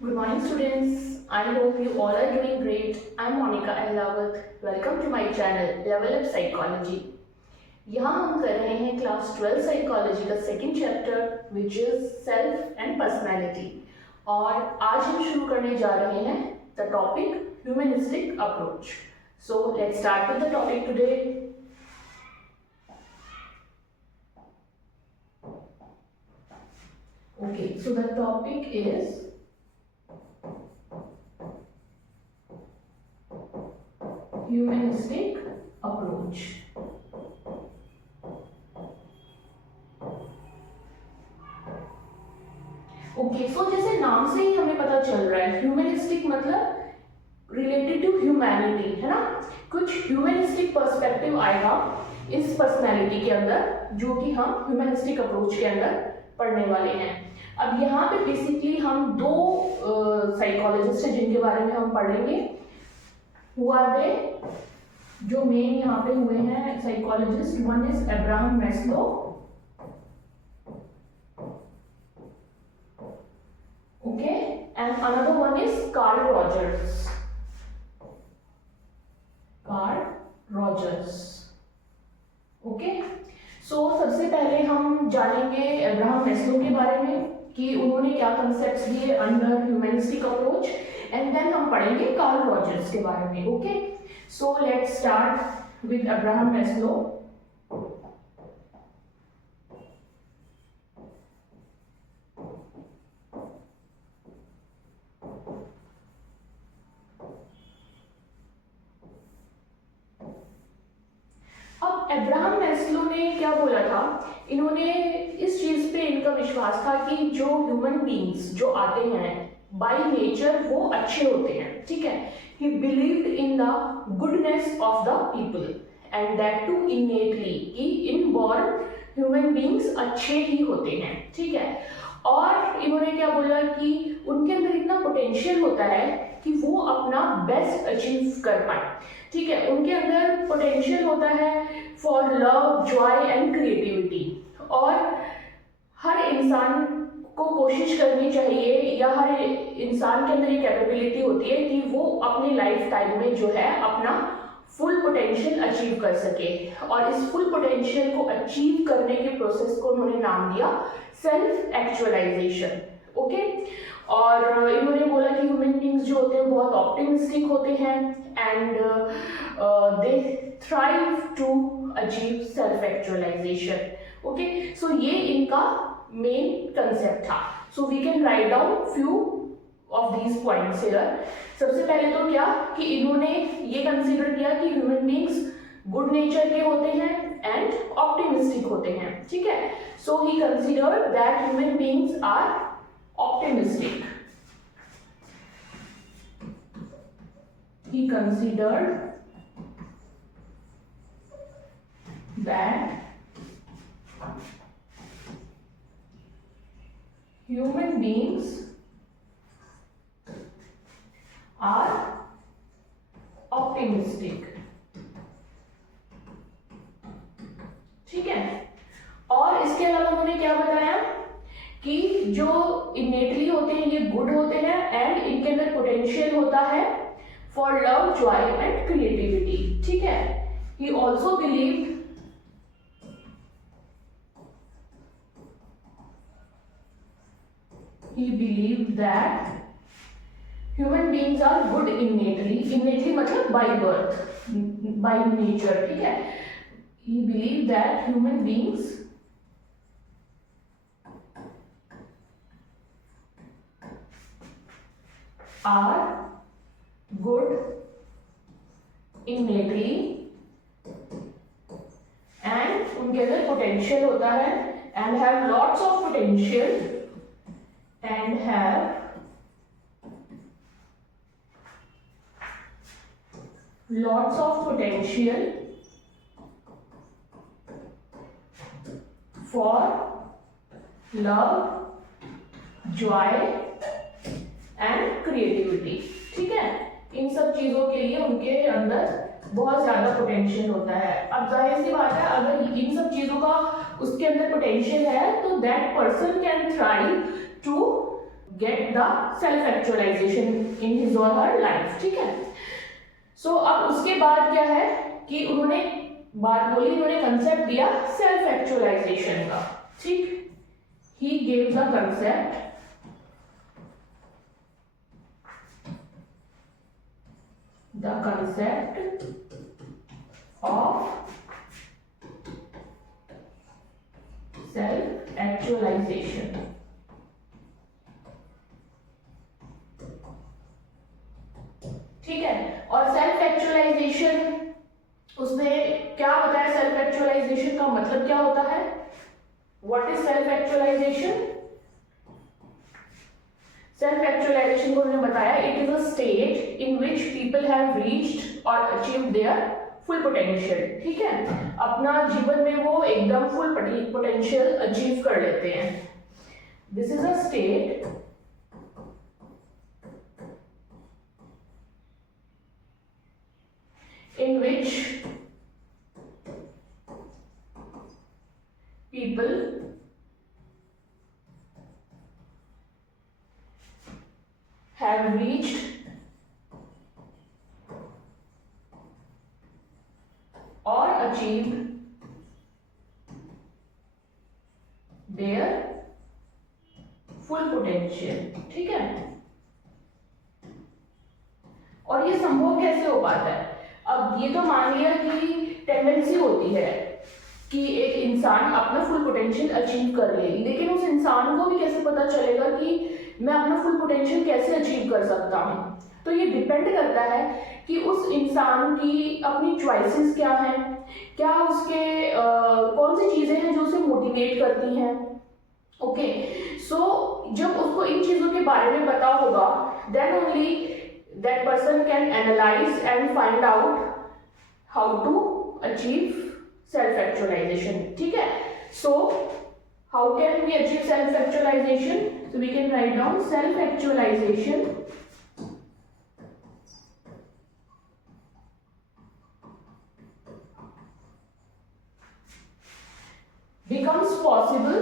Good morning, students. I hope you all are doing great. I'm Monica Ahlawat. Welcome to my channel Level Up Psychology. यहाँ हम कर रहे हैं class 12 psychology का second chapter which is self and personality. और आज हम शुरू करने जा रहे हैं the topic humanistic approach. So let's start with the topic today. Okay, so the topic is humanistic approach. Okay, so जैसे नाम से ही हमें पता चल रहा है ह्यूमनिस्टिक मतलब रिलेटेड टू ह्यूमैनिटी, है ना। कुछ ह्यूमनिस्टिक पर्सपेक्टिव आएगा इस पर्सनैलिटी के अंदर जो कि हम ह्यूमनिस्टिक अप्रोच के अंदर पढ़ने वाले हैं। अब यहाँ पे बेसिकली हम दो साइकोलॉजिस्ट हैं जिनके बारे में हम पढ़ेंगे। Who are they? जो मेन यहाँ पे हुए हैं psychologist, one is Abraham Maslow, okay, and another one is Carl Rogers. Carl Rogers, okay. So सबसे पहले हम जानेंगे अब्राहम मैस्लो के बारे में कि उन्होंने क्या कंसेप्ट्स दिए under humanistic approach, and then हम पढ़ेंगे कार्ल रॉजर्स के बारे में, okay. So let's start with Abraham Maslow. अब अब्राहम मैस्लो ने क्या बोला था, इन्होंने इस चीज पे इनका विश्वास था कि जो ह्यूमन बीइंग्स जो आते हैं बाय नेचर वो अच्छे होते हैं, ठीक है। He believed in the goodness of the people and that too innately, कि इनबॉर्न ह्यूमन बीइंग्स अच्छे ही होते हैं, ठीक है। और इन्होंने क्या बोला कि उनके अंदर इतना पोटेंशियल होता है कि वो अपना बेस्ट अचीव कर पाए, ठीक है। उनके अंदर पोटेंशियल होता है for love, joy and creativity, और हर इंसान को कोशिश करनी चाहिए या हर इंसान के अंदर ये कैपेबिलिटी होती है कि वो अपने लाइफ टाइम में जो है अपना फुल पोटेंशियल अचीव कर सके। और इस फुल पोटेंशियल को अचीव करने के प्रोसेस को उन्होंने नाम दिया सेल्फ एक्चुअलाइजेशन, ओके। और इन्होंने बोला कि ह्यूमन बीइंग्स जो होते हैं बहुत ऑप्टिमिस्टिक होते हैं and they thrive to achieve self actualization, okay. So ये इनका मेन कंसेप्ट था। So we can write down few of these points here. सबसे पहले तो क्या कि इन्होंने ये कंसीडर किया कि ह्यूमन बीइंग्स गुड नेचर के होते हैं एंड ऑप्टिमिस्टिक होते हैं, ठीक है। So he considered that human beings are optimistic. He considered that human beings are optimistic, ठीक है। और इसके अलावा उन्होंने क्या बताया कि जो इनेटली होते हैं ये गुड होते हैं एंड इनके अंदर पोटेंशियल होता है for love, joy and creativity, ठीक है। He also believe that human beings are good innately मतलब बाय बर्थ, बाय नेचर, ठीक है। He believe that human beings are good innately and उनके अंदर पोटेंशियल होता है and have lots of potential and have lots of potential for love, joy and creativity, ठीक है। इन सब चीजों के लिए उनके अंदर बहुत ज्यादा पोटेंशियल होता है। अब जाहिर सी बात है अगर इन सब चीजों का उसके अंदर पोटेंशियल है तो that person can try to get the self actualization in his और हर लाइफ, ठीक है। सो अब उसके बाद क्या है कि उन्होंने बात बोली, उन्होंने कंसेप्ट दिया सेल्फ एक्चुअलाइजेशन का, ठीक। He gave the concept of self actualization। ठीक है, और सेल्फ एक्चुअलाइजेशन उसने क्या बताया, सेल्फ एक्चुअलाइजेशन का मतलब क्या होता है, what is self actualization. Self actualization को उन्होंने बताया it is a state in which people have reached और अचीव्ड देयर फुल पोटेंशियल, ठीक है। अपना जीवन में वो एकदम फुल पोटेंशियल अचीव कर लेते हैं। This is a state in which people have reached or achieved their full potential, ठीक है। और ये संभव कैसे हो पाता है, अब ये तो मान लिया कि टेंडेंसी होती है कि एक इंसान अपना फुल पोटेंशियल अचीव कर ले, लेकिन उस इंसान को भी कैसे पता चलेगा कि मैं अपना फुल पोटेंशियल कैसे अचीव कर सकता हूँ। तो ये डिपेंड करता है कि उस इंसान की अपनी चॉइसेस क्या हैं, क्या उसके कौन सी चीजें हैं जो उसे मोटिवेट करती हैं। ओके, सो जब उसको इन चीजों के बारे में पता होगा then only that person can analyze and find out how to achieve self actualization, ठीक है। So how can we achieve self actualization, so we can write down self actualization becomes possible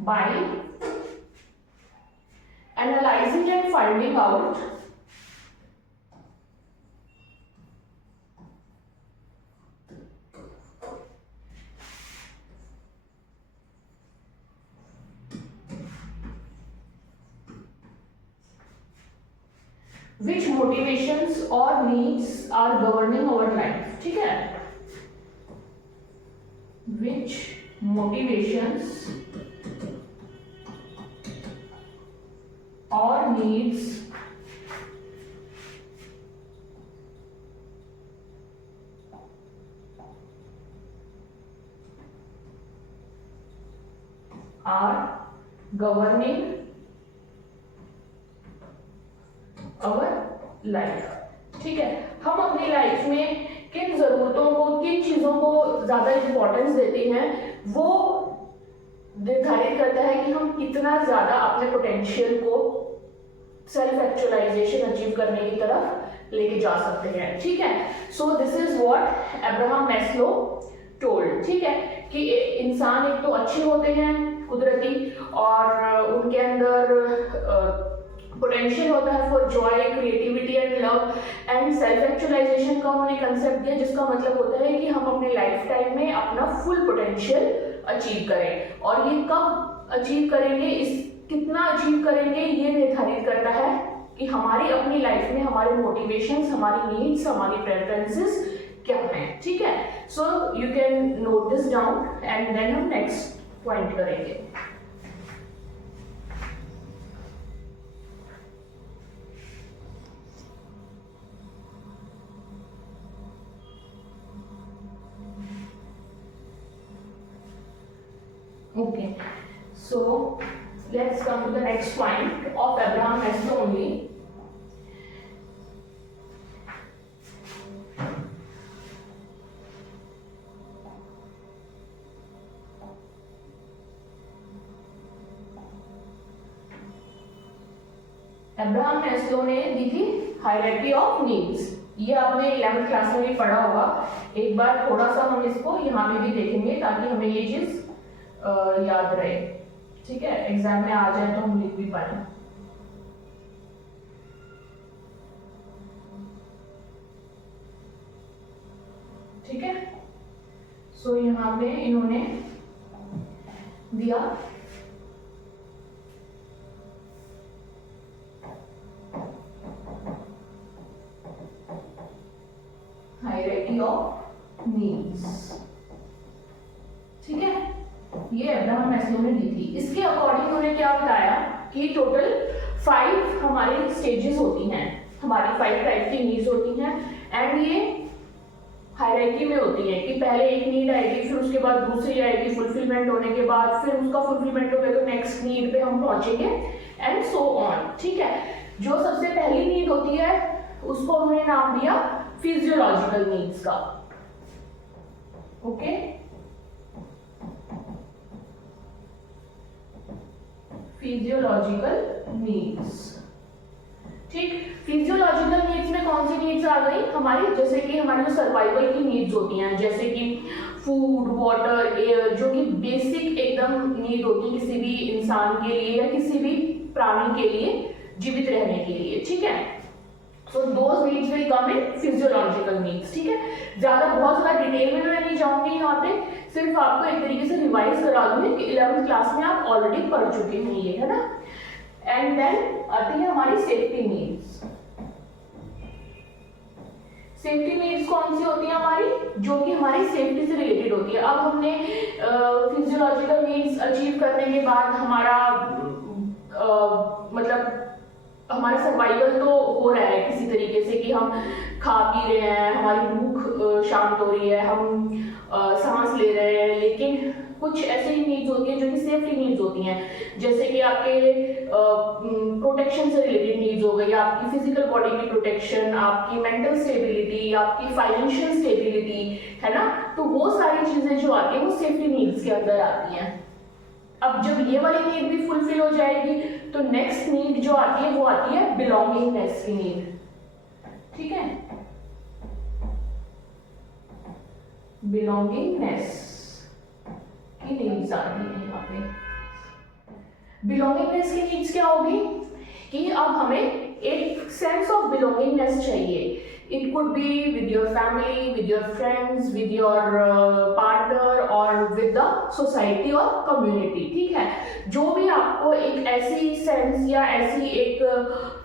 by analyzing and finding out which motivations or needs are governing our life, ठीक है। which motivations or needs are governing our life, ठीक है। हम अपनी life में किन जरूरतों को, किन चीजों को ज्यादा इंपॉर्टेंस देते हैं, वो निर्धारित करता है कि हम कितना ज्यादा अपने पोटेंशियल को सेल्फ एक्चुअलाइजेशन अचीव करने की तरफ लेके जा सकते हैं, ठीक है। सो this is what Abraham Maslow told, ठीक है, कि इंसान एक तो अच्छे होते हैं कुदरती और उनके अंदर पोटेंशियल होता है for joy, creativity and love, and self actualization का उन्होंने कंसेप्ट दिया जिसका मतलब होता है कि हम अपने लाइफ टाइम में अपना फुल पोटेंशियल अचीव करें। और ये कब अचीव करेंगे, इस कितना अचीव करेंगे, ये निर्धारित करता है कि हमारी अपनी लाइफ में हमारे मोटिवेशंस, हमारी नीड्स, हमारी प्रेफरेंसेस क्या हैं, ठीक है। So you can note this down and then हम नेक्स्ट पॉइंट करेंगे। Okay, so let's come to the next point of Abraham Maslow only. Abraham Maslow ने दी थी हायरार्की ऑफ नीड्स, ये आपने 11th क्लास में भी पढ़ा होगा। एक बार थोड़ा सा हम इसको यहाँ पे भी देखेंगे ताकि हमें ये चीज याद रहे, ठीक है, एग्जाम में आ जाए तो हम लिख भी पाए। ठीक है, सो यहाँ पे इन्होंने दिया हायरार्की ऑफ नीड्स। ठीक है, ये अब्राहम मैस्लो ने दी थी। इसके अकॉर्डिंग उन्होंने क्या बताया कि टोटल 5 हमारी स्टेजेस होती हैं, हमारी 5 टाइप की नीड्स होती हैं, एंड ये हायरार्की में होती है कि पहले एक नीड आएगी, फिर उसके बाद दूसरी आएगी, फुलफिलमेंट होने के बाद फिर उसका फुलफिलमेंट हो गया तो नेक्स्ट नीड पे हम पहुंचेंगे, एंड सो ऑन। ठीक है, जो सबसे पहली नीड होती है उसको उन्होंने नाम दिया फिजियोलॉजिकल नीड्स का। Okay, physiological needs. ठीक, फिजियोलॉजिकल नीड्स में कौन सी नीड्स आ गई हमारी, जैसे कि हमारी जो सर्वाइवल की नीड्स होती हैं, जैसे कि फूड, वाटर, एयर, जो कि बेसिक एकदम नीड होती है किसी भी इंसान के लिए या किसी भी प्राणी के लिए जीवित रहने के लिए। ठीक है, so those needs will come in physiological needs. ठीक है, बहुत ज्यादा डिटेल में मैं नहीं जाऊंगी यहाँ पे, सिर्फ आपको एक तरीके से रिवाइज करा दूंगी कि 11th क्लास में आप ऑलरेडी पढ़ चुके हैं ये, है ना। एंड देन आती है हमारी सेफ्टी नीड्स। सेफ्टी नीड्स कौन सी होती है हमारी, जो कि हमारी सेफ्टी से रिलेटेड होती है। अब हमने फिजियोलॉजिकल नीड्स अचीव करने के बाद हमारा मतलब हमारा सर्वाइवल तो हो रहा है किसी तरीके से कि हम खा पी रहे हैं, हमारी भूख शांत हो रही है, हम सांस ले रहे हैं, लेकिन कुछ ऐसी नीड्स होती हैं जो कि सेफ्टी नीड्स होती हैं, जैसे कि आपके प्रोटेक्शन से रिलेटेड नीड्स हो गई, आपकी फिजिकल बॉडी की प्रोटेक्शन, आपकी मेंटल स्टेबिलिटी, आपकी फाइनेंशियल स्टेबिलिटी, है ना। तो वो सारी चीजें जो आती है वो सेफ्टी नीड्स के अंदर आती हैं। अब जब ये वाली नीड भी फुलफिल हो जाएगी तो नेक्स्ट नीड जो आती है वो आती है बिलोंगिंगनेस की नीड। ठीक है, बिलोंगिंगनेस की नीड्स आती है यहाँ पे। बिलोंगिंगनेस की नीड्स क्या होगी कि अब हमें एक सेंस ऑफ बिलोंगिंगनेस चाहिए। It could be with your family, with your friends, with your partner और विद द सोसाइटी और कम्युनिटी। ठीक है, जो भी आपको एक ऐसी सेंस या ऐसी एक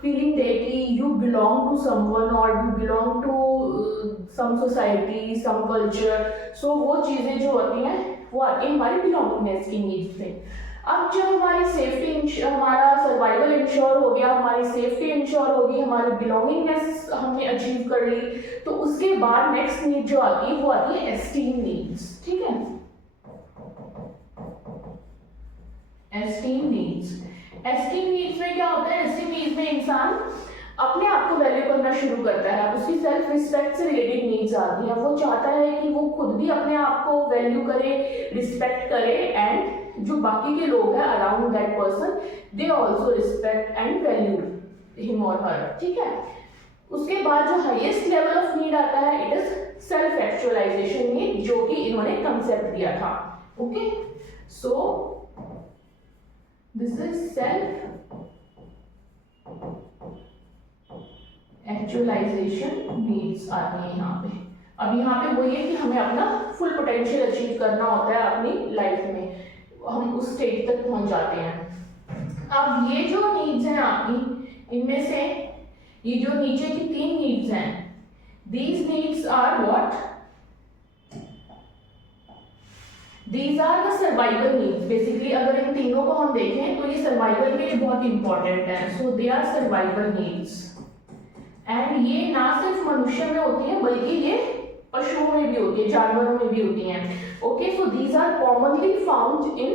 फीलिंग दे कि यू बिलोंग टू समवन और you belong to some society, some culture, so वो चीजें जो होती हैं वो आती है हमारी बिलोंगिंगनेस की नीड्स से। अब जब हमारी सेफ्टी, हमारा सर्वाइवल इंश्योर हो गया, हमारी सेफ्टी इंश्योर होगी, हमारी बिलोंगिंगनेस हमने अचीव कर ली, तो उसके बाद नेक्स्ट नीड जो आती है वो आती है एस्टीम नीड्स। ठीक है, एस्टीम नीड्स। एस्टीम नीड्स में क्या होता है, एस्टीम नीड्स में इंसान अपने आप को वैल्यू करना शुरू करता है, उसकी सेल्फ रिस्पेक्ट से रिलेटेड नीड्स आती हैं। वो चाहता है कि वो खुद भी अपने आप को वैल्यू करे, रिस्पेक्ट करे, एंड जो बाकी के लोग हैं around that person, they also respect and value him और हर। ठीक है, उसके बाद जो हाईएस्ट लेवल ऑफ नीड आता है it is self actualization need, जो कि इन्होंने कंसेप्ट दिया था। Okay, so this is self actualization needs आती है यहाँ पे। अब यहाँ पे वही है कि हमें अपना फुल पोटेंशियल अचीव करना होता है अपनी लाइफ में, हम उस स्टेज तक पहुंच जाते हैं। अब ये जो नीड्स हैं आपकी, इनमें से ये जो नीचे की 3 नीड्स हैं, these needs are what, these are the survival needs. Basically अगर इन तीनों को हम देखें तो ये सर्वाइवल के लिए बहुत इंपॉर्टेंट है, so they are survival needs. And ये ना सिर्फ मनुष्य में होती है बल्कि ये पशुओं में भी होती है, जानवरों में भी होती हैं। Okay, so these are commonly found in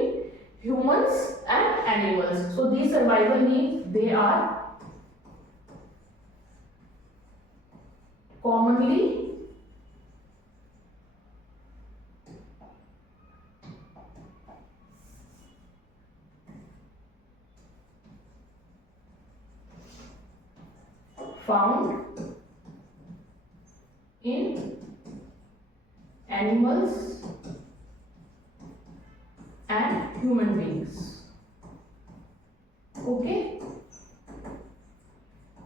humans and animals. So these survival needs they are commonly found animals and human beings. Okay,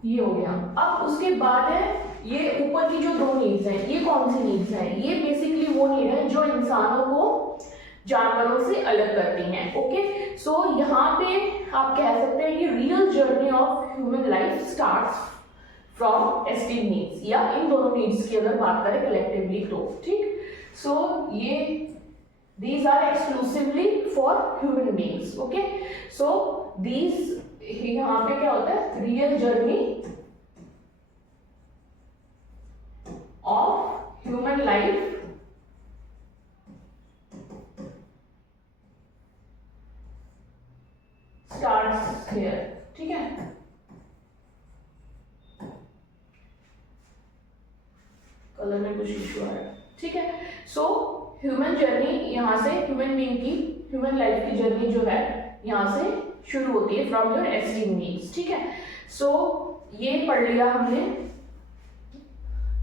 ये हो गया। अब उसके बाद है ये ऊपर की जो दो नीड्स हैं, ये कौन सी नीड्स हैं? ये बेसिकली वो नीड है जो इंसानों को जानवरों से अलग करती हैं। ओके, सो यहाँ पे आप कह सकते हैं कि real journey of human life starts from esteem needs, या इन दोनों नीड्स की अगर बात करें कलेक्टिवली तो। ठीक, सो ये these are exclusively for human beings. Okay, so these यहाँ पे क्या होता है? Real journey of human life starts here. ठीक है, कलर में कुछ इशू आ रहा है। ठीक है, सो ह्यूमन जर्नी यहाँ से, ह्यूमन बीइंग की ह्यूमन लाइफ की जर्नी जो है यहाँ से शुरू होती है फ्रॉम योर एस्टीम नीड्स। ठीक है, सो ये पढ़ लिया हमने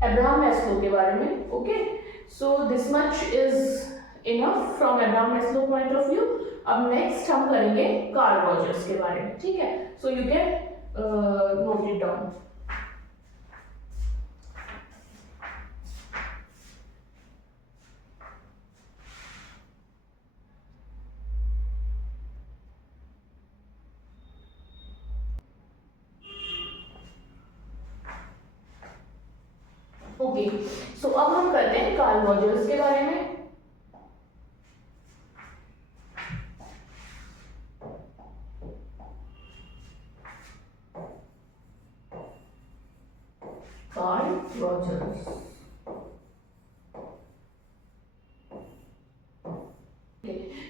अब्राहम मैस्लो के बारे में। Okay, so this much is enough from Abraham Maslow point of view. अब नेक्स्ट हम करेंगे कार्ल रॉजर्स के बारे में। ठीक है, so you can note it down. Okay, so अब हम करते हैं कार्ल रॉजर्स के बारे में। Carl Rogers,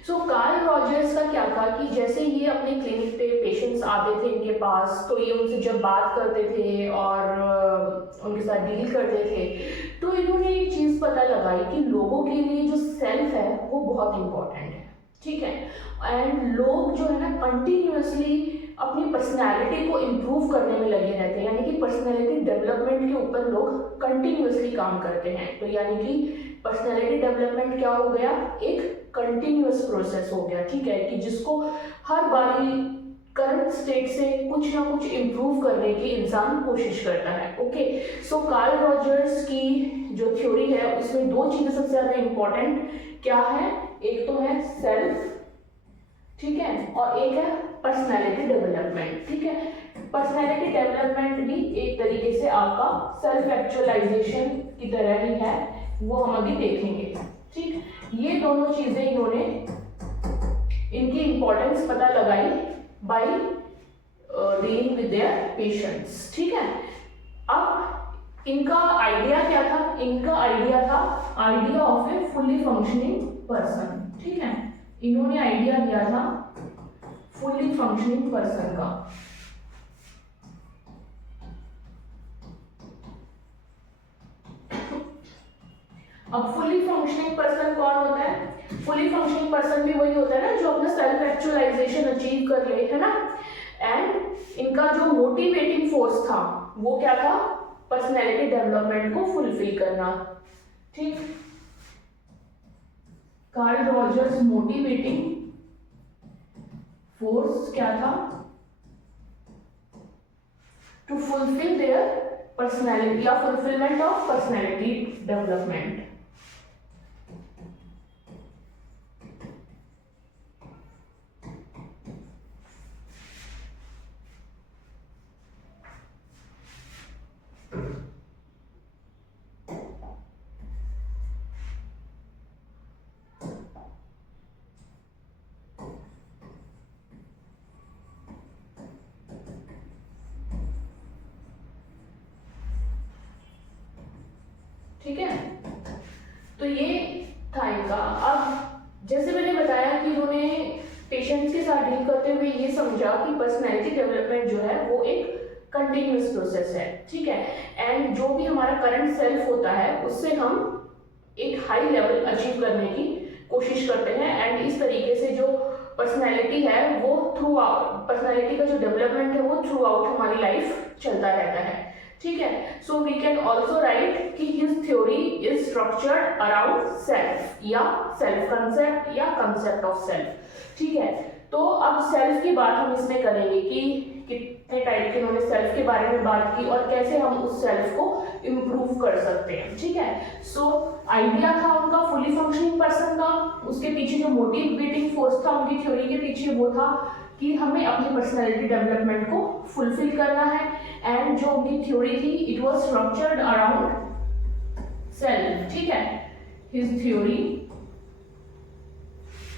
so Carl Rogers का क्या था कि जैसे ये अपने क्लिनिक पे पेशेंट्स आते थे इनके पास, तो ये उनसे जब बात करते थे और उनके साथ डील करते थे, तो इन्होंने एक चीज़ पता लगाई कि लोगों के लिए जो सेल्फ है वो बहुत इंपॉर्टेंट है। ठीक है, एंड लोग जो है ना कंटिन्यूअसली अपनी पर्सनैलिटी को इम्प्रूव करने में लगे रहते हैं, यानी कि पर्सनैलिटी डेवलपमेंट के ऊपर लोग कंटिन्यूअसली काम करते हैं। तो यानी कि पर्सनैलिटी डेवलपमेंट क्या हो गया? एक कंटिन्यूअस प्रोसेस हो गया। ठीक है, कि जिसको हर बारी करंट स्टेट से कुछ ना कुछ इम्प्रूव करने की इंसान कोशिश करता है। ओके, सो कार्ल रॉजर्स की जो थ्योरी है उसमें दो चीज़ें सबसे ज़्यादा इम्पॉर्टेंट क्या है? एक तो है सेल्फ, ठीक है, और एक है पर्सनैलिटी डेवलपमेंट। ठीक है, पर्सनैलिटी डेवलपमेंट भी एक तरीके से आपका सेल्फ एक्चुअलाइजेशन की तरह ही है, वो हम अभी देखेंगे। ठीक, ये दोनों चीजें इन्होंने इनकी इंपॉर्टेंस पता लगाई by dealing with their patients. ठीक है, अब इनका आइडिया क्या था? इनका आइडिया था idea of A fully functioning person. ठीक है, इन्होंने आइडिया दिया था फुल्ली फंक्शनिंग पर्सन का। अब फुल्ली फंक्शनिंग पर्सन कौन होता है? फुल्ली फंक्शनिंग पर्सन भी वही होता है ना जो अपना सेल्फ एक्चुअलाइजेशन अचीव कर ले, है ना। एंड इनका जो मोटिवेटिंग फोर्स था वो क्या था? पर्सनैलिटी डेवलपमेंट को फुलफिल करना। ठीक, कार्ल रॉजर्स मोटिवेटिंग फोर्स क्या था? टू फुलफिल देयर पर्सनैलिटी या फुलफिलमेंट ऑफ पर्सनैलिटी डेवलपमेंट। ठीक है, तो ये था इनका। अब जैसे मैंने बताया कि इन्होंने पेशेंट्स के साथ डील करते हुए ये समझा कि पर्सनैलिटी डेवलपमेंट जो है वो एक कंटिन्यूअस प्रोसेस है। ठीक है, एंड जो भी हमारा करंट सेल्फ होता है उससे हम एक हाई लेवल अचीव करने की कोशिश करते हैं। एंड इस तरीके से जो पर्सनैलिटी है वो थ्रू आउट, पर्सनैलिटी का जो डेवलपमेंट है वो थ्रू आउट हमारी लाइफ चलता रहता है। ठीक है। So we can also write कि his theory is structured around self या सेल्फ कंसेप्ट या कंसेप्ट ऑफ सेल्फ। ठीक है, तो अब सेल्फ की बात हम इसमें करेंगे कि कितने टाइप के उन्होंने सेल्फ के बारे में बात की और कैसे हम उस सेल्फ को इम्प्रूव कर सकते हैं। ठीक है, सो आइडिया था उनका फुली फंक्शनिंग पर्सन का, उसके पीछे जो मोटिवेटिंग फोर्स था उनकी थ्योरी के पीछे वो था कि हमें अपनी पर्सनैलिटी डेवलपमेंट को फुलफिल करना है। एंड जो उनकी थ्योरी थी it was structured around self. ठीक है, his theory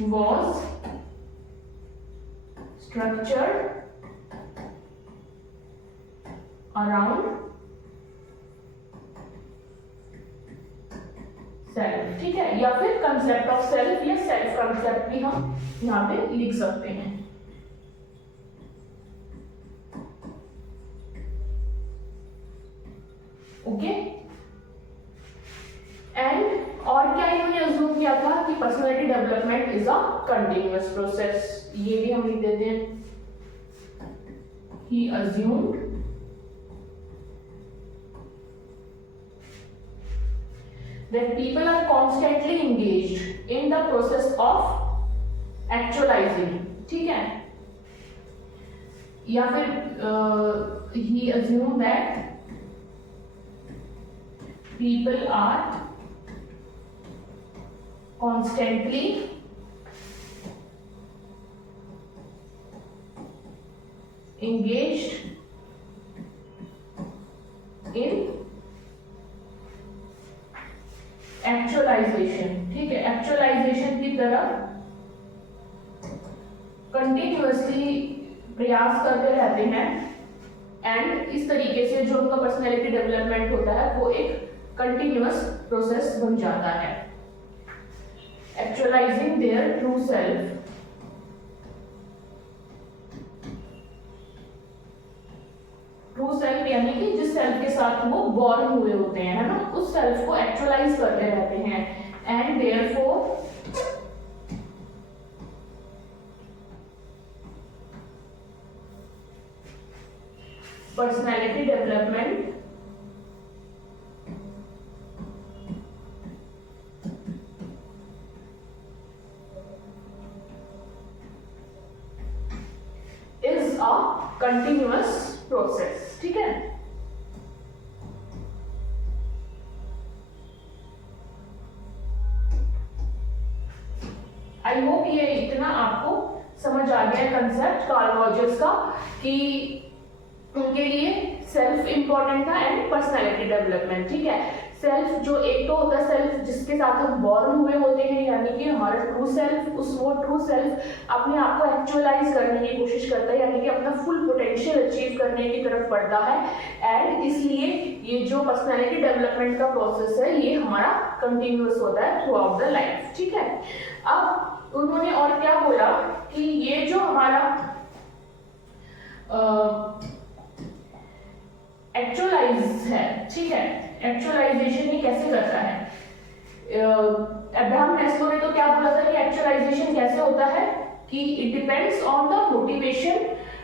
was structured around self. ठीक है, या फिर कंसेप्ट ऑफ सेल्फ या सेल्फ कंसेप्ट भी हम यहाँ पे लिख सकते हैं। ओके, एंड और क्या इन्होंने अज्यूम किया था कि personality development is a continuous process. ये भी हम लिख देते हैं, ही assumed that people are constantly engaged in the process of actualizing। ठीक है, या फिर he assumed that people are constantly engaged in actualization. ठीक है, एक्चुअलाइजेशन की तरफ कंटिन्यूअसली प्रयास करते रहते हैं एंड इस तरीके से जो उनका पर्सनैलिटी डेवलपमेंट होता है वो एक कंटिन्यूअस प्रोसेस बन जाता है। Actualizing their true self true self यानी कि जिस सेल्फ के साथ वो बॉर्न हुए होते हैं, है ना, उस सेल्फ को एक्चुअलाइज करते रहते हैं। And therefore personality development is a continuous process. ठीक है, आई होप ये इतना आपको समझ आ गया कंसेप्ट कार्ल रॉजर्स का कि उनके लिए सेल्फ इंपॉर्टेंट था एंड पर्सनैलिटी डेवलपमेंट। ठीक है, सेल्फ जो एक तो होता है सेल्फ जिसके साथ हम बॉर्न हुए होते हैं यानी कि हमारा ट्रू सेल्फ, वो ट्रू सेल्फ अपने आप को एक्चुअलाइज करने की कोशिश करता है यानी कि अपना फुल पोटेंशियल अचीव करने की तरफ बढ़ता है। एंड इसलिए ये जो पर्सनैलिटी डेवलपमेंट का प्रोसेस है ये हमारा कंटिन्यूअस होता है थ्रू आउट द लाइफ। ठीक है, अब उन्होंने और क्या बोला कि ये जो हमारा एक्चुअलाइज है, ठीक है, एक्चुअलाइजेशन ये कैसे करता है। अब्राहम मैस्लो ने तो क्या बोला था कि एक्चुअलाइजेशन कैसे होता है कि it depends on the motivation,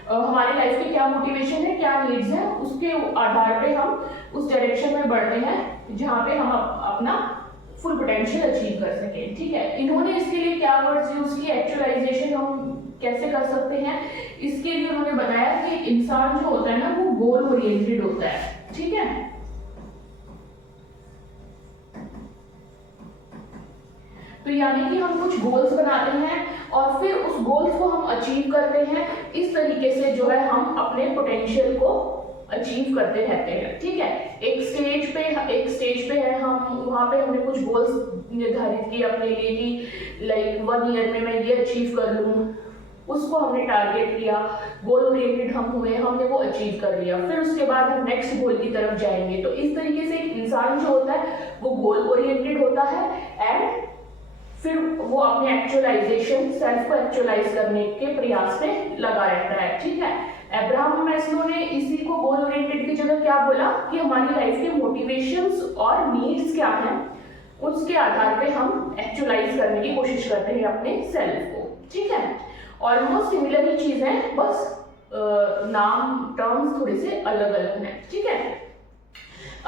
हमारी लाइफ की क्या मोटिवेशन है, क्या नीड्स है, उसके आधार पे हम उस डायरेक्शन में बढ़ते हैं जहाँ पे हम अपना फुल पोटेंशियल अचीव कर सकें। ठीक है, इन्होंने इसके लिए क्या वर्ड्स यूज किए, एक्चुअलाइजेशन हम कैसे कर सकते हैं, इसके लिए उन्होंने बताया कि इंसान जो होता है ना वो गोल ओरिएंटेड होता है। ठीक है, तो यानी कि हम कुछ गोल्स बनाते हैं और फिर उस गोल्स को हम अचीव करते हैं, इस तरीके से जो है हम अपने पोटेंशियल को अचीव करते रहते हैं। ठीक है, एक स्टेज पे है हम, वहाँ पे हमने कुछ गोल्स निर्धारित किए अपने लिए कि लाइक 1 ईयर में मैं ये अचीव कर लूँ, उसको हमने टारगेट किया, गोल ओरिएंटेड हम हुए, हमने वो अचीव कर लिया, फिर उसके बाद हम नेक्स्ट गोल की तरफ जाएंगे। तो इस तरीके से इंसान जो होता है वो गोल ओरिएंटेड होता है एंड फिर वो अपने एक्चुअलाइजेशन, सेल्फ को एक्चुअलाइज करने के प्रयास में लगा रहता है। ठीक है, अब्राहम मैस्लो ने इसी को गोल ओरिएंटेड की जगह क्या बोला कि हमारी लाइफ के मोटिवेशंस और नीड्स क्या हैं, उसके आधार पे हम एक्चुअलाइज करने की कोशिश करते हैं अपने सेल्फ को। ठीक है, ऑलमोस्ट सिमिलर ही चीज है, बस नाम टर्म्स थोड़े से अलग अलग हैं। ठीक है,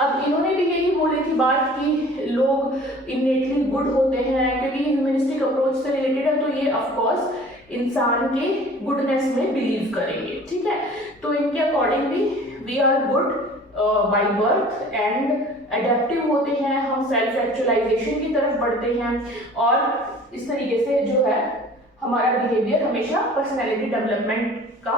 अब इन्होंने भी यही बोली थी बात कि लोग इननेटली गुड होते हैं, क्योंकि ये ह्यूमनिस्टिक अप्रोच से रिलेटेड है, तो ये ऑफकोर्स इंसान के गुडनेस में बिलीव करेंगे, ठीक है। तो इनके accordingly we are good by birth and adaptive होते हैं, हम सेल्फ एक्चुअलाइजेशन की तरफ बढ़ते हैं, और इस तरीके से जो है हमारा बिहेवियर हमेशा पर्सनैलिटी डेवलपमेंट का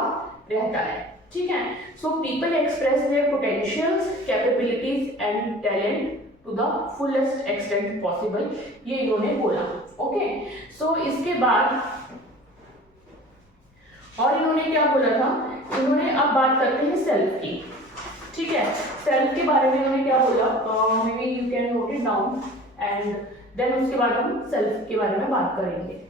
रहता है, ठीक है। So people express their potentials, capabilities and talent to the fullest extent possible, ये इन्होंने बोला, ओके। सो इसके बाद और इन्होंने क्या बोला था, इन्होंने अब बात करते हैं सेल्फ की, ठीक है। सेल्फ के बारे में इन्होंने क्या बोला, maybe you can note it down and then उसके बाद हम सेल्फ के बारे में बात करेंगे।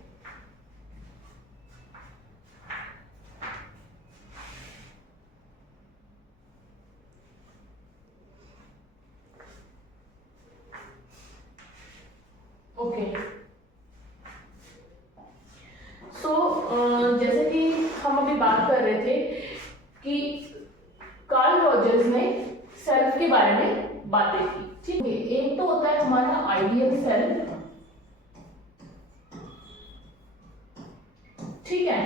ओके, सो जैसे कि हम अभी बात कर रहे थे कि कार्ल रॉजर्स ने सेल्फ के बारे में बातें की, ठीक है। एक तो होता है हमारा आइडियल सेल्फ, ठीक है,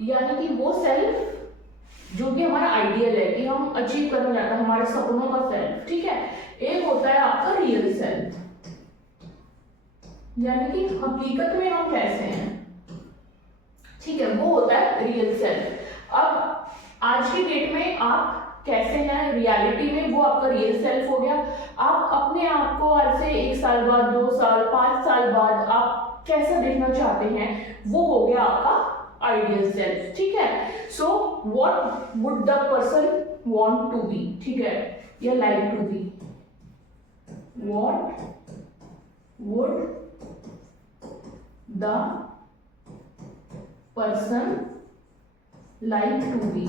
यानी कि वो सेल्फ जो कि हमारा आइडियल है कि हम अचीव करना चाहते हैं, हमारे सपनों का सेल्फ, ठीक है। एक होता है आपका रियल सेल्फ, यानी कि हकीकत में हम कैसे हैं, ठीक है, वो होता है रियल सेल्फ। अब आज की डेट में आप कैसे हैं रियलिटी में, वो आपका रियल सेल्फ हो गया। आप अपने आप को आज से 1 साल बाद, 2 साल, 5 साल बाद आप कैसा देखना चाहते हैं, वो हो गया आपका आइडियल सेल्फ, ठीक है। So what would the person want to be, ठीक है, या like to be, what would the person like to be,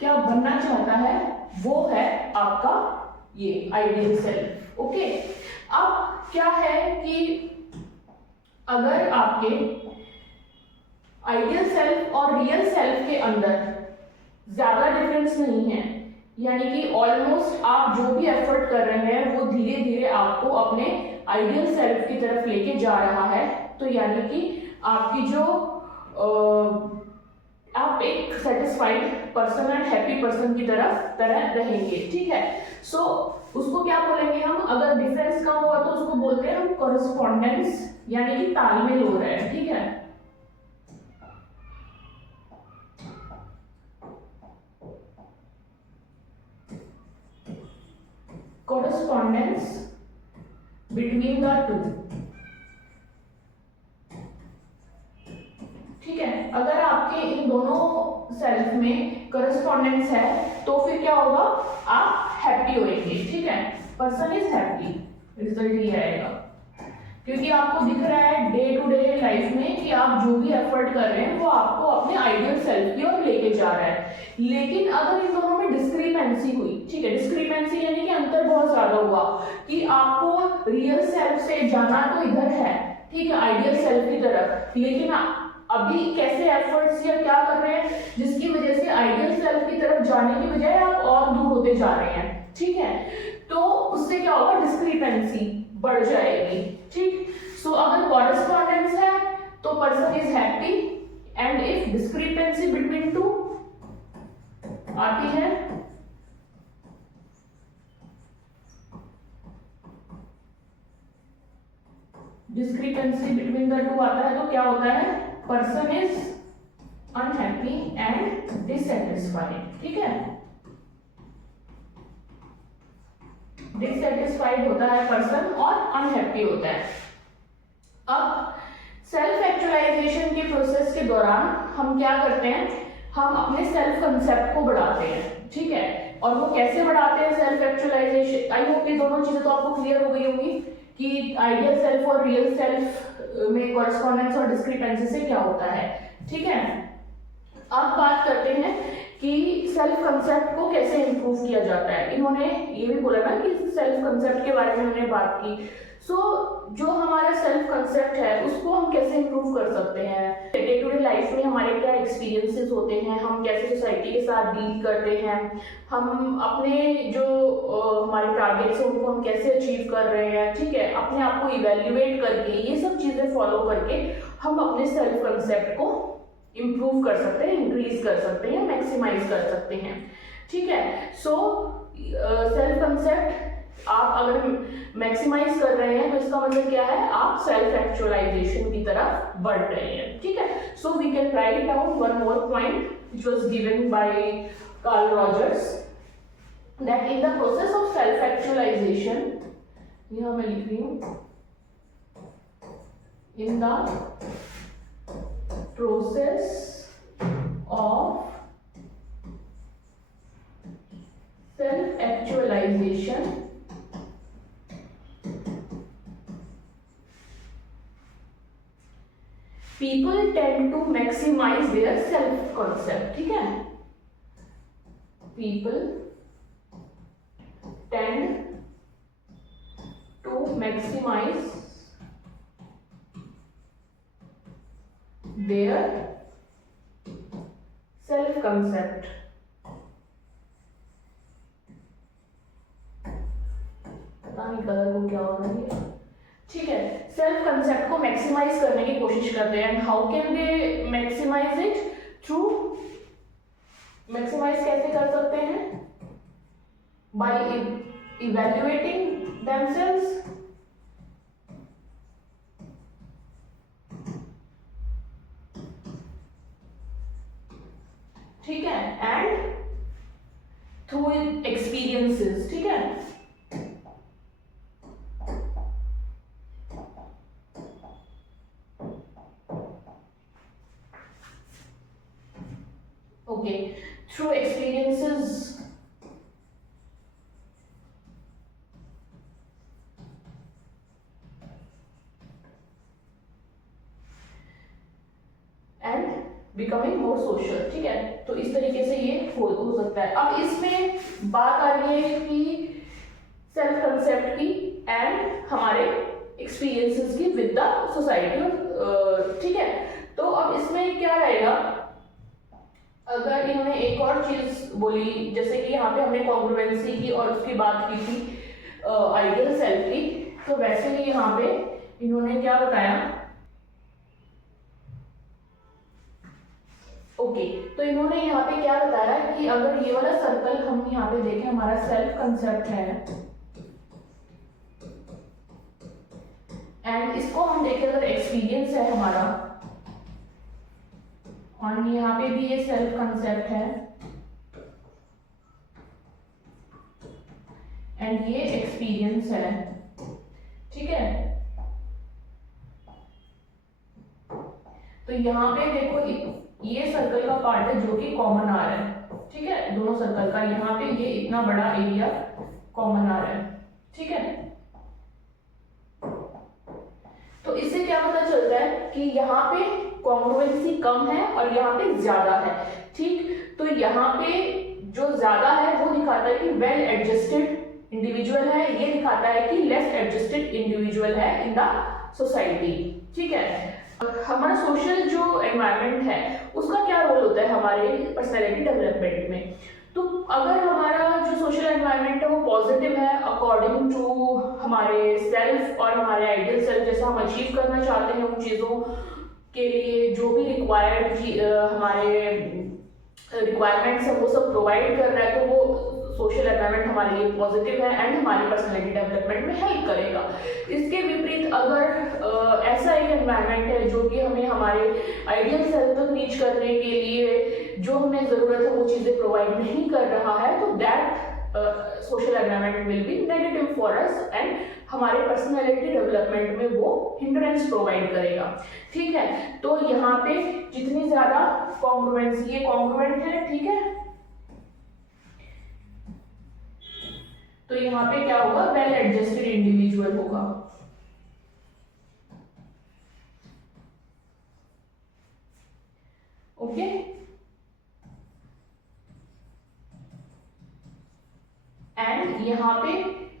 क्या बनना चाहता है, वो है आपका ये आइडियल सेल्फ, ओके। अब क्या है कि अगर आपके आइडियल सेल्फ और रियल सेल्फ के अंदर ज्यादा डिफरेंस नहीं है, यानी कि ऑलमोस्ट आप जो भी एफर्ट कर रहे हैं वो धीरे धीरे आपको अपने आइडियल सेल्फ की तरफ लेके जा रहा है, तो यानी कि आपकी जो आप एक satisfied person and happy person की तरह रहेंगे, ठीक है। सो उसको क्या बोलेंगे हम, अगर डिफरेंस कम हुआ तो उसको बोलते हैं हम कॉरेस्पॉन्डेंस, यानी कि तालमेल हो रहा है, ठीक है। कॉरेस्पॉन्डेंस बिटवीन द टू, ठीक है। अगर आपके इन दोनों सेल्फ में करस्पॉन्डेंस है तो फिर क्या होगा, आप हैप्पी होंगे, ठीक है, पर्सन इज हैप्पी, रिजल्ट ये आएगा, क्योंकि आपको दिख रहा है डे टू डे लाइफ में कि आप जो भी एफर्ट कर रहे हैं वो आपको अपने आइडियल सेल्फ की ओर लेके जा रहा है। लेकिन अगर इन दोनों में डिस्क्रिपेंसी हुई, ठीक है, डिस्क्रिपेंसी यानी कि अंतर बहुत ज्यादा हुआ कि आपको रियल सेल्फ से जाना तो इधर है, ठीक है, आइडियल सेल्फ की तरफ, लेकिन अभी कैसे एफर्ट्स या क्या कर रहे हैं जिसकी वजह से आइडियल सेल्फ की तरफ जाने की बजाय आप और दूर होते जा रहे हैं, ठीक है। तो उससे क्या होगा, डिस्क्रिपेंसी बढ़ जाएगी, ठीक। सो अगर कॉरेस्पॉन्डेंस है तो person is happy, and if discrepancy between two आती है डिस्क्रिपेंसी बिटवीन द टू आता है तो क्या होता है, person is unhappy and dissatisfied, ठीक है। डिससेटिस्फाइड होता है पर्सन और अनहैप्पी होता है। अब सेल्फ एक्चुअलाइजेशन के प्रोसेस के दौरान हम क्या करते हैं, हम अपने सेल्फ कंसेप्ट को बढ़ाते हैं, ठीक है। और वो कैसे बढ़ाते हैं सेल्फ एक्चुअलाइजेशन, आई होप ये दोनों चीजें तो आपको क्लियर हो गई होंगी कि आइडियल सेल्फ और रियल सेल्फ में कॉरेस्पॉन्डेंस और डिस्क्रिपेंसी से क्या होता है, ठीक है। अब बात करते हैं कि सेल्फ कंसेप्ट को कैसे इंप्रूव किया जाता है। इन्होंने ये भी बोला ना कि सेल्फ कंसेप्ट के बारे में हमने बात की। जो हमारा सेल्फ कंसेप्ट है उसको हम कैसे इम्प्रूव कर सकते हैं, डे टू डे लाइफ में हमारे क्या एक्सपीरियंसेस होते हैं, हम कैसे सोसाइटी के साथ डील करते हैं, हम अपने जो हमारे टारगेट्स हैं उनको हम कैसे अचीव कर रहे हैं, ठीक है, अपने आप को इवेल्युएट करके ये सब चीज़ें फॉलो करके हम अपने सेल्फ कंसेप्ट को इम्प्रूव कर सकते हैं, इंक्रीज कर सकते हैं, मैक्सिमाइज कर सकते हैं, ठीक है। सेल्फ कंसेप्ट आप अगर मैक्सिमाइज कर रहे हैं तो इसका मतलब क्या है, आप सेल्फ एक्चुअलाइजेशन की तरफ बढ़ रहे हैं, ठीक है। So we can write down one more point which was given by Carl Rogers, that in the process of self actualization, यहां मैं लिख रही हूं, in the process of self actualization people tend to maximize their self concept, ठीक है, people tend to maximize their self concept, पता नहीं colour को क्या हो रहा है, ठीक है। सेल्फ कंसेप्ट को मैक्सिमाइज करने की कोशिश करते हैं, and how can they maximize it, through, maximize कैसे कर सकते हैं, बाय इवैल्यूएटिंग देमसेल्व्स, ठीक है, एंड थ्रू एक्सपीरियंसेस, ठीक है। Okay, through experiences and becoming more social, ठीक है। तो इस तरीके से ये हो सकता है। अब इसमें बात आ रही है कि सेल्फ कंसेप्ट की एंड हमारे एक्सपीरियंसेस की विद द सोसाइटी, ठीक है। तो अब इसमें क्या रहेगा, अगर इन्होंने एक और चीज बोली, जैसे कि यहाँ पे हमने कॉन्ग्रुएंसी की और उसकी बात की थी आइडियल सेल्फ की, तो वैसे ही यहाँ पे इन्होंने क्या बताया, ओके, तो इन्होंने यहाँ पे क्या बताया कि अगर ये वाला सर्कल हम यहाँ पे देखें, हमारा सेल्फ कंसेप्ट है, एंड इसको हम देखें अगर एक्सपीरियंस है हमारा, और यहाँ पे भी ये सेल्फ कंसेप्ट है, एंड ये एक्सपीरियंस है, ठीक है। तो यहाँ पे देखो ये सर्कल का पार्ट है जो कि कॉमन आ रहा है, ठीक है, दोनों सर्कल का, यहाँ पे ये इतना बड़ा एरिया कॉमन आ रहा है, ठीक है। तो इससे क्या पता चलता है कि यहाँ पे कॉन्ग्रुएंसी कम है और यहाँ पे ज्यादा है, ठीक। तो यहाँ पे जो ज्यादा है वो दिखाता है कि वेल एडजस्टेड इंडिविजुअल है, ये दिखाता है कि लेस एडजस्टेड इंडिविजुअल है इन द सोसाइटी, ठीक है। हमारा सोशल जो एनवायरनमेंट है उसका क्या रोल होता है हमारे पर्सनैलिटी डेवलपमेंट में, तो अगर हमारा जो सोशल एनवायरनमेंट है वो पॉजिटिव है अकॉर्डिंग टू हमारे सेल्फ और हमारे आइडियल सेल्फ, जैसा हम अचीव करना चाहते हैं उन चीज़ों के लिए जो भी रिक्वायर्ड हमारे रिक्वायरमेंट्स है वो सब प्रोवाइड कर रहा है, तो वो सोशल एनवायरनमेंट हमारे लिए पॉजिटिव है एंड हमारी पर्सनैलिटी डेवलपमेंट में हेल्प करेगा। इसके विपरीत अगर ऐसा एक एनवायरनमेंट है जो कि हमें हमारे आइडियल सेल्फ तक रीच करने के लिए जो हमें ज़रूरत है वो चीज़ें प्रोवाइड नहीं कर रहा है, तो that social environment will be negative for us and हमारे पर्सनैलिटी डेवलपमेंट में वो हिंड्रेंस प्रोवाइड करेगा, ठीक है। तो यहाँ पे जितनी ज़्यादा कॉन्ग्रुएंसी, ये कॉन्ग्रुएंट है, ठीक है, तो यहाँ पे क्या होगा, वेल एडजस्टेड इंडिविजुअल होगा, ओके। एंड यहाँ पे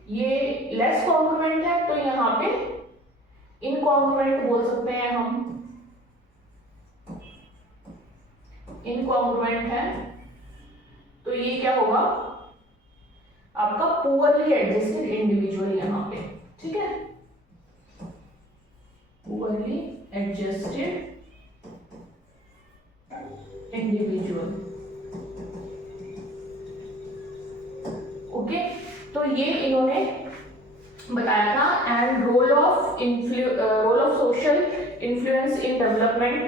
ये लेस कॉन्ग्रुएंट है, तो यहाँ पे इनकॉन्ग्रुएंट बोल सकते हैं हम, इनकॉन्ग्रुएंट है, तो ये क्या होगा आपका पुअरली एडजस्टेड इंडिविजुअल यहाँ पे, ठीक है, पुअरली एडजस्टेड इंडिविजुअल। ओके, तो ये इन्होंने बताया था। And role of social influence in development,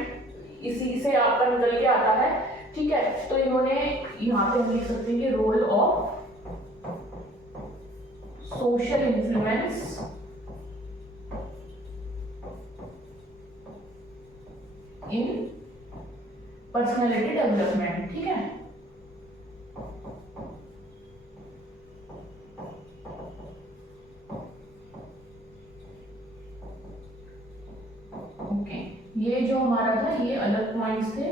इसी से आपका निकल के आता है, ठीक है। तो इन्होंने यहाँ पे हम लिख सकते हैं कि role of social influence in personality development, ठीक है। ओके, ये जो हमारा था ये अलग पॉइंट्स थे।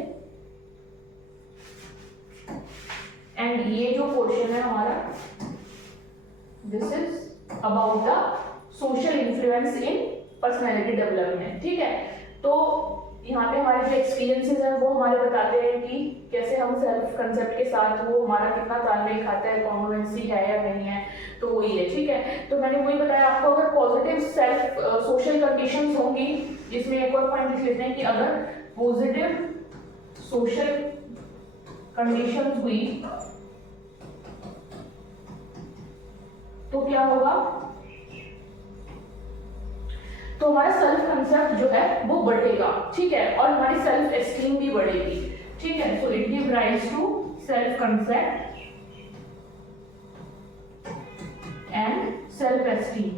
एंड ये जो क्वेश्चन है हमारा, this is about the social influence in personality development, ठीक है। तो यहाँ पे हमारे जो एक्सपीरियंसेस हैं वो हमारे बताते हैं कि कैसे हम सेल्फ कंसेप्ट के साथ वो हमारा कितना तालमेल खाता है, कॉन्ग्रुएंसी है या नहीं है, तो वही है, ठीक है। तो मैंने वही बताया आपको, अगर पॉजिटिव सेल्फ सोशल कंडीशंस होंगी, इसमें एक और पॉइंट लिख लेते हैं कि अगर पॉजिटिव सोशल कंडीशंस हुई तो क्या होगा, तो हमारा सेल्फ कंसेप्ट जो है वो बढ़ेगा, ठीक है, और हमारी सेल्फ एस्टीम भी बढ़ेगी, ठीक है। So it give rise to self concept and self esteem.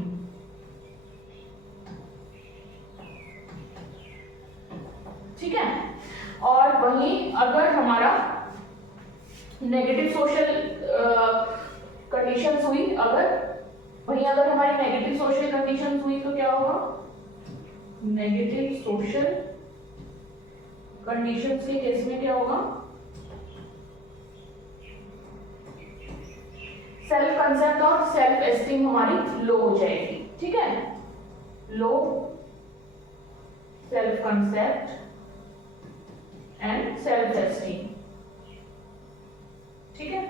ठीक है, और वहीं अगर हमारा नेगेटिव सोशल कंडीशंस हुई, अगर हमारी नेगेटिव सोशल कंडीशंस हुई तो क्या होगा, नेगेटिव सोशल कंडीशंस के केस में क्या होगा, सेल्फ कंसेप्ट और सेल्फ एस्टीम हमारी लो हो जाएगी, ठीक है, low self concept and self esteem, ठीक है।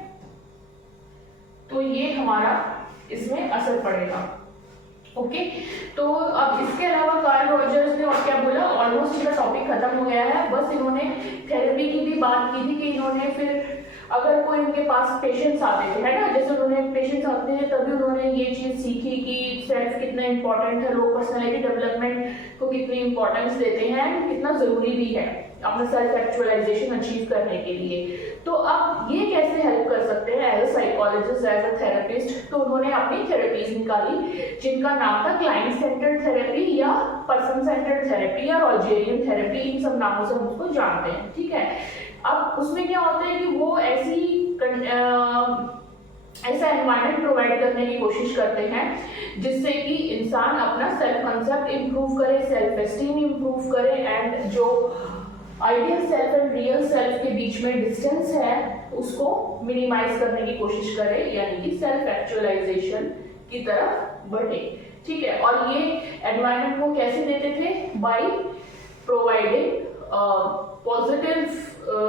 तो ये हमारा इसमें असर पड़ेगा। ओके, तो अब इसके अलावा कार्ल रॉजर्स ने और क्या बोला, ऑलमोस्ट इनका टॉपिक खत्म हो गया है। बस इन्होंने थेरेपी की भी बात की थी कि इन्होंने फिर अगर कोई इनके पास पेशेंट्स आते थे, है ना, जैसे उन्होंने पेशेंट्स आते थे तभी उन्होंने ये चीज सीखी कि सेल्फ कितना इंपॉर्टेंट है, लोग पर्सनैलिटी डेवलपमेंट को कितनी इंपॉर्टेंस देते हैं, कितना जरूरी भी है अपना सेल्फ एक्चुअलाइजेशन अचीव करने के लिए। तो अब ये कैसे हेल्प कर सकते हैं as a psychologist, as a therapist, तो उन्होंने अपनी थेरेपीज निकाली जिनका नाम था क्लाइंट सेंटर्ड थेरेपी या पर्सन सेंटर्ड थेरेपी या रॉजरियन थेरेपी, इन सब नामों से हम उसको जानते हैं, ठीक है। अब उसमें क्या होता है कि वो ऐसा एनवायरनमेंट प्रोवाइड करने की कोशिश करते हैं जिससे कि इंसान अपना सेल्फ कंसेप्ट इंप्रूव करे, सेल्फ एस्टीम इंप्रूव करे, एंड जो ideal self and real self के बीच में डिस्टेंस है उसको मिनिमाइज करने की कोशिश करे, यानी कि सेल्फ एक्चुअलाइजेशन की तरफ बढ़े, ठीक है। और ये एनवायरनमेंट को कैसे देते थे, बाय प्रोवाइडिंग पॉजिटिव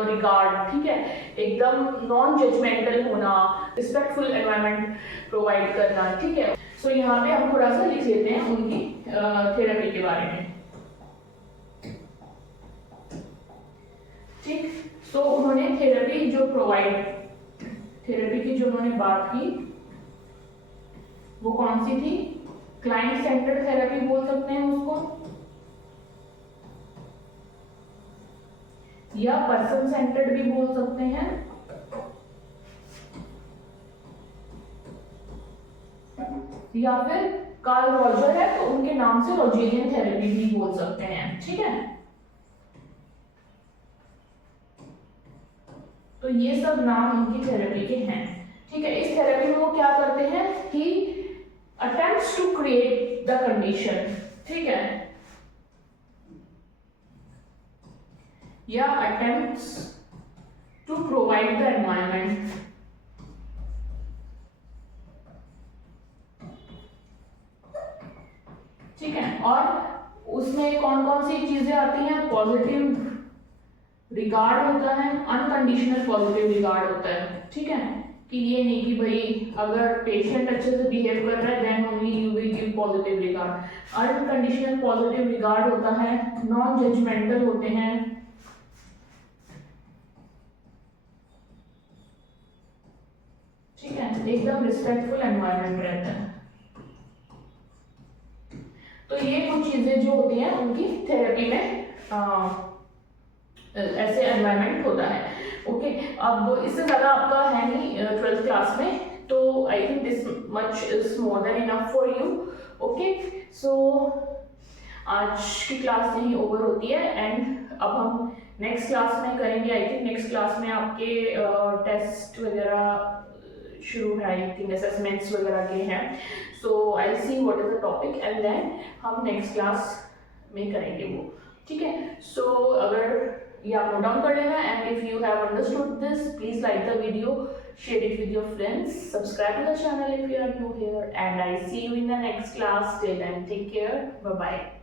रिगार्ड, ठीक है, एकदम नॉन जजमेंटल होना, रिस्पेक्टफुल एनवायरनमेंट प्रोवाइड करना, ठीक है। सो यहाँ पे हम थोड़ा सा लिख लेते हैं उनकी थेरेपी के बारे में, ठीक। सो उन्होंने थेरेपी की जो उन्होंने बात की वो कौन सी थी, क्लाइंट सेंटर्ड थेरेपी बोल सकते हैं उसको, या पर्सन सेंटर्ड भी बोल सकते हैं, या फिर कार्ल रॉजर है तो उनके नाम से रॉजरियन थेरेपी भी बोल सकते हैं, ठीक है। तो ये सब नाम उनकी थेरेपी के हैं, ठीक है। इस थेरेपी में वो क्या करते हैं कि attempts to create the condition, ठीक है, या attempts to provide the environment ठीक है। और उसमें कौन कौन सी चीजें आती हैं, पॉजिटिव रिगार्ड होता है, अनकंडीशनल पॉजिटिव रिगार्ड होता है, ठीक है, कि ये नहीं कि भाई अगर पेशेंट अच्छे से बिहेव कर रहा है then only you will give positive regard. Unconditional positive regard होता है, नॉन जजमेंटल होते हैं, ठीक है, एकदम रिस्पेक्टफुल एनवायरनमेंट रहता है। तो ये कुछ चीजें जो होती हैं उनकी थेरेपी में ऐसे एनवायरनमेंट होता है। ओके, अब इससे ज़्यादा आपका है नहीं 12th क्लास में, तो I think this much is more than enough for you. Okay, so आज की क्लास यही ओवर होती है एंड अब हम नेक्स्ट क्लास में करेंगे। आई थिंक नेक्स्ट क्लास में आपके टेस्ट वगैरह शुरू है, आई थिंक असेसमेंट्स वगैरह के हैं। So I see what is the topic and then हम नेक्स्ट क्लास में करेंगे वो, ठीक है। सो अगर ये आप नोट डाउन कर लेना and if you have understood this please like the video, share it with your friends, subscribe to the channel if you are new here, and I see you in the next class. Till then, take care, bye bye.